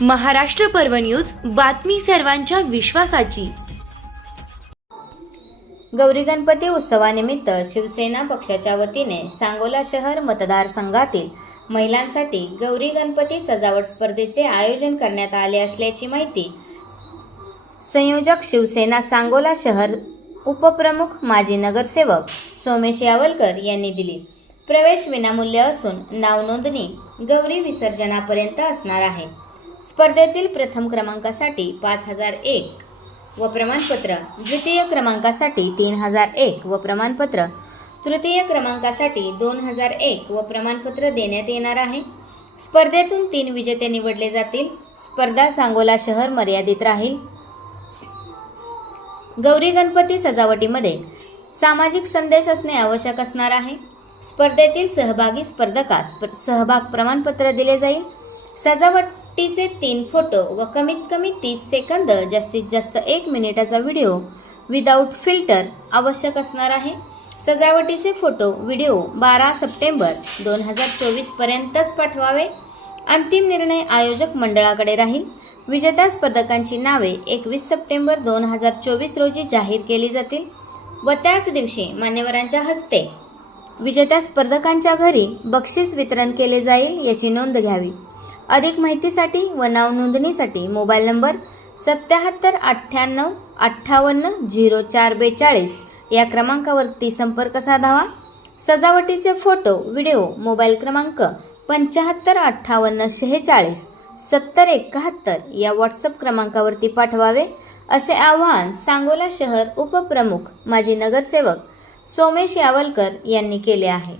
महाराष्ट्र पर्व न्यूज बातमी सर्वांच्या विश्वासाची. गौरी गणपती उत्सवानिमित्त शिवसेना पक्षाच्या वतीने सांगोला शहर मतदारसंघातील महिलांसाठी गौरी गणपती सजावट स्पर्धेचे आयोजन करण्यात आले असल्याची माहिती संयोजक शिवसेना सांगोला शहर उपप्रमुख माजी नगरसेवक सोमेश यावलकर यांनी दिली. प्रवेश विनामूल्य असून नाव नोंदणी गौरी विसर्जनापर्यंत असणार आहे. स्पर्धेतील प्रथम क्रमांकासाठी पाच हजार एक व प्रमाणपत्र द्वितीय क्रमांकासाठी तीन हजार एक व प्रमाणपत्र. तृतीय क्रमांकासाठी दोन हजार एक व प्रमाणपत्र देण्यात येणार आहे. स्पर्धेतून तीन विजेते निवडले जातील. स्पर्धा सांगोला शहर मर्यादित राहील. गौरी गणपती सजावटीमध्ये सामाजिक संदेश असणे आवश्यक असणार आहे. स्पर्धेतील सहभागी स्पर्धकास सहभाग प्रमाणपत्र दिले जाईल. सजावट टीचे तीन फोटो व कमीत कमी तीस सेकंद जास्तीत जास्त एक मिनिटाचा व्हिडिओ विदाऊट फिल्टर आवश्यक असणार आहे. सजावटीचे फोटो व्हिडिओ बारा सप्टेंबर दोन हजार चोवीसपर्यंतच पाठवावे. अंतिम निर्णय आयोजक मंडळाकडे राहील. विजेत्या स्पर्धकांची नावे एकवीस सप्टेंबर दोन हजार चोवीस रोजी जाहीर केली जातील व त्याच दिवशी मान्यवरांच्या हस्ते विजेत्या स्पर्धकांच्या घरी बक्षीस वितरण केले जाईल याची नोंद घ्यावी. अधिक माहितीसाठी व नाव नोंदणीसाठी मोबाईल नंबर सत्याहत्तर अठ्ठ्याण्णव अठ्ठावन्न झिरो चार बेचाळीस या क्रमांकावरती संपर्क साधावा. सजावटीचे फोटो व्हिडिओ मोबाईल क्रमांक पंच्याहत्तर अठ्ठावन्न शेहेचाळीस सत्तर एकाहत्तर या व्हॉट्सअप क्रमांकावरती पाठवावे असे आवाहन सांगोला शहर उपप्रमुख माजी नगरसेवक सोमेश यावलकर यांनी केले आहे.